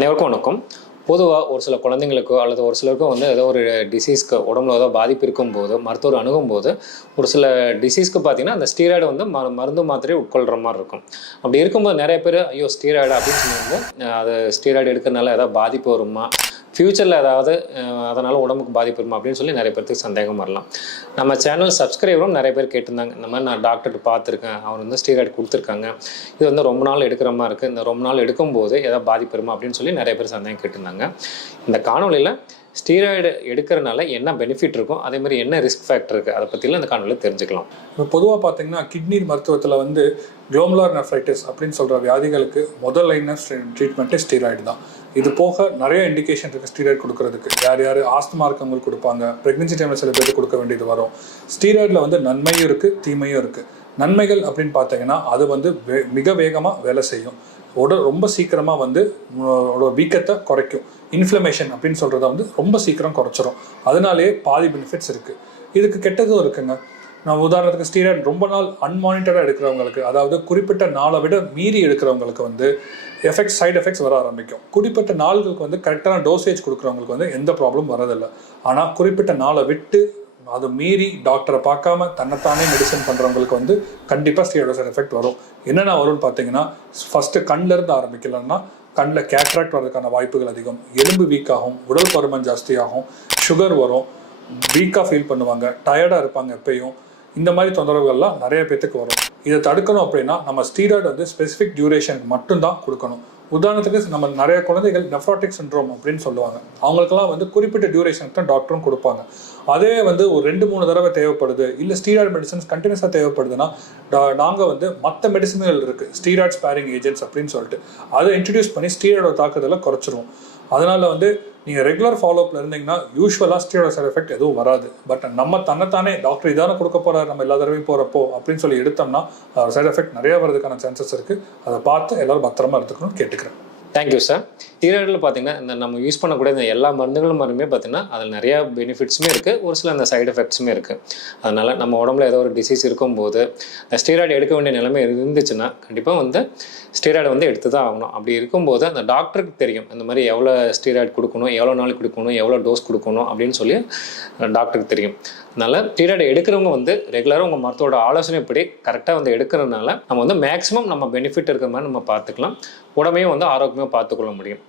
அனைவருக்கும் வணக்கம். பொதுவாக ஒரு சில குழந்தைங்களுக்கோ அல்லது ஒரு சிலருக்கோ ஏதோ ஒரு டிசீஸ்க்கு உடம்புல ஏதோ பாதிப்பு இருக்கும்போது மருத்துவர் அணுகும்போது ஒரு சில டிசீஸ்க்கு பார்த்தீங்கன்னா அந்த ஸ்டீராய்டு மருந்து மாத்திரை உட்கொள்கிற மாதிரி இருக்கும். அப்படி இருக்கும்போது நிறைய பேர் ஐயோ ஸ்டீராய்டு அப்படின்னு சொல்லி அது ஸ்டீராய்டு எடுக்கிறதுனால ஏதாவது பாதிப்பு வருமா, ஃப்யூச்சரில் ஏதாவது அதனால் உடம்புக்கு பாதிப்பு வருமா அப்படின்னு சொல்லி நிறைய பேருக்கு சந்தேகம் வரலாம். நம்ம சேனல் சப்ஸ்கிரைபரும் நிறைய பேர் கேட்டிருந்தாங்க, இந்த மாதிரி நான் டாக்டர்கிட்ட பார்த்துருக்கேன், அவர் ஸ்டீராய்டு கொடுத்துருக்காங்க, இது ரொம்ப நாள் எடுக்கிற மாதிரி இருக்குது, இந்த ரொம்ப நாள் எடுக்கும்போது ஏதாவது பாதிப்பு வருமா அப்படின்னு சொல்லி நிறைய பேர் சந்தேகம் கேட்டிருந்தாங்க. இந்த காணொலியில் ஸ்டீராய்டு எடுக்கிறதுனால என்ன பெனிஃபிட் இருக்கும், அதே மாதிரி என்ன ரிஸ்க் ஃபேக்டர் இருக்குது, அதை பற்றிலாம் இந்த காணொலியில் தெரிஞ்சுக்கலாம். இப்போ பொதுவாக பார்த்தீங்கன்னா கிட்னி மருத்துவத்தில் குளோமுலார் நெஃப்ரைட்டிஸ் அப்படின்னு சொல்கிற வியாதிகளுக்கு முதல் லைன் ஆஃப் ட்ரீட்மெண்ட்டே ஸ்டீராய்டு தான். இது போக நிறைய இண்டிகேஷன் இருக்குது ஸ்டீராய்டு கொடுக்கறதுக்கு. யார் ஆஸ்துமா இருக்கவங்களுக்கு கொடுப்பாங்க, ப்ரெக்னன்சி டைமில் சில பேருக்கு கொடுக்க வேண்டியது வரும். ஸ்டீராய்டில் நன்மையும் இருக்குது தீமையும் இருக்குது. நன்மைகள் அப்படின்னு பார்த்தீங்கன்னா அது மிக வேகமாக வேலை செய்யும், ரொம்ப சீக்கிரமாக வீக்கத்தை குறைக்கும். இன்ஃப்ளமேஷன் அப்படின்னு சொல்கிறத ரொம்ப சீக்கிரம் குறைச்சிரும். அதனாலேயே பாதி பெனிஃபிட்ஸ் இருக்குது. இதுக்கு கெட்டதும் இருக்குங்க. நான் உதாரணத்துக்கு ஸ்டீராய்டு ரொம்ப நாள் அன்மானிட்டராக எடுக்கிறவங்களுக்கு, அதாவது குறிப்பிட்ட நாளை விட மீறி எடுக்கிறவங்களுக்கு சைடு எஃபெக்ட்ஸ் வர ஆரம்பிக்கும். குறிப்பிட்ட நாள்களுக்கு கரெக்டான டோசேஜ் கொடுக்குறவங்களுக்கு எந்த ப்ராப்ளம் வரதில்லை. ஆனால் குறிப்பிட்ட நாளை விட்டு அதை மீறி டாக்டரை பார்க்காம தன்னைத்தானே மெடிசன் பண்ணுறவங்களுக்கு கண்டிப்பாக ஸ்டீராய்டு சைடு எஃபெக்ட் வரும். என்னென்ன வரும்னு பார்த்தீங்கன்னா, ஃபஸ்ட்டு கண்ணிலேருந்து ஆரம்பிக்கலன்னா கண்ணில் கேட்ராக்ட் வரதுக்கான வாய்ப்புகள் அதிகம், எலும்பு வீக் ஆகும், உடல் பருமன் ஜாஸ்தியாகும், சுகர் வரும், வீக்காக ஃபீல் பண்ணுவாங்க, டயர்டாக இருப்பாங்க எப்பயும். இந்த மாதிரி தொந்தரவுகள்லாம் நிறைய பேத்துக்கு வரும். இதை தடுக்கணும் அப்படின்னா நம்ம ஸ்டீராய்டு ஸ்பெசிஃபிக் டியூரேஷனுக்கு மட்டும்தான் கொடுக்கணும். உதாரணத்துக்கு நம்ம நிறைய குழந்தைகள் நெஃப்ராட்டிக் சிண்ட்ரோம் அப்படின்னு சொல்லுவாங்க. அவங்களுக்குலாம் குறிப்பிட்ட டியூரேஷனுக்கு தான் டாக்டரும் கொடுப்பாங்க. அதே ஒரு 2-3 தடவை தேவைப்படுது, இல்லை ஸ்டீராய்டு மெடிசன்ஸ் கண்டினியூஸாக தேவைப்படுதுன்னா நாங்கள் மற்ற மெடிசன்கள் இருக்குது, ஸ்டீராய்டு ஸ்பேரிங் ஏஜென்ட்ஸ் அப்படின்னு சொல்லிட்டு அதை இன்ட்ரடியூஸ் பண்ணி ஸ்டீராய்டோட தாக்குதலை குறைச்சிருவோம். அதனால் நீங்கள் ரெகுலர் ஃபாலோஅப்பில் இருந்தீங்கன்னா யூஸ்வலாக ஸ்டீராய்டு சைடு எஃபெக்ட் எதுவும் வராது. பட் நம்ம தன்னைத்தானே டாக்டர் இதான கொடுக்க போகிறார் நம்ம எல்லா தடவையும் போகிறப்போ அப்படின்னு சொல்லி எடுத்தோம்னா சைடு எஃபெக்ட் நிறையா வரதுக்கான சான்சஸ் இருக்குது. அதை பார்த்து எல்லோரும் பத்திரமா எடுத்துக்கணும்னு கேட்டுக்கிறேன். Thank you sir. ஸ்டீராய்டில் பார்த்தீங்கன்னா இந்த நம்ம யூஸ் பண்ணக்கூடிய இந்த எல்லா மருந்துகளும் பார்த்தீங்கன்னா அதில் நிறையா பெனிஃபிட்ஸுமே இருக்குது, ஒரு சில அந்த சைடு எஃபெக்ட்ஸுமே இருக்குது. அதனால் நம்ம உடம்புல ஏதோ ஒரு டிசீஸ் இருக்கும்போது இந்த ஸ்டீராய்டு எடுக்க வேண்டிய நிலைமை இருந்துச்சுன்னா கண்டிப்பாக ஸ்டீராய்டை எடுத்து தான் ஆகணும். அப்படி இருக்கும்போது அந்த டாக்டருக்கு தெரியும் இந்த மாதிரி எவ்வளோ ஸ்டீராய்டு கொடுக்கணும், எவ்வளோ நாளைக்கு கொடுக்கணும், எவ்வளோ டோஸ் கொடுக்கணும் அப்படின்னு சொல்லி டாக்டருக்கு தெரியும். அதனால் ஸ்டீராய்டு எடுக்கிறவங்க ரெகுலராக உங்கள் மருத்துவோட ஆலோசனைப்படி கரெக்டாக எடுக்கிறதுனால நம்ம மேக்ஸிமம் நம்ம பெனிஃபிட் இருக்கிற மாதிரி நம்ம பார்த்துக்கலாம், உடம்பையும் ஆரோக்கியமாக பார்த்துக்கொள்ள முடியும்.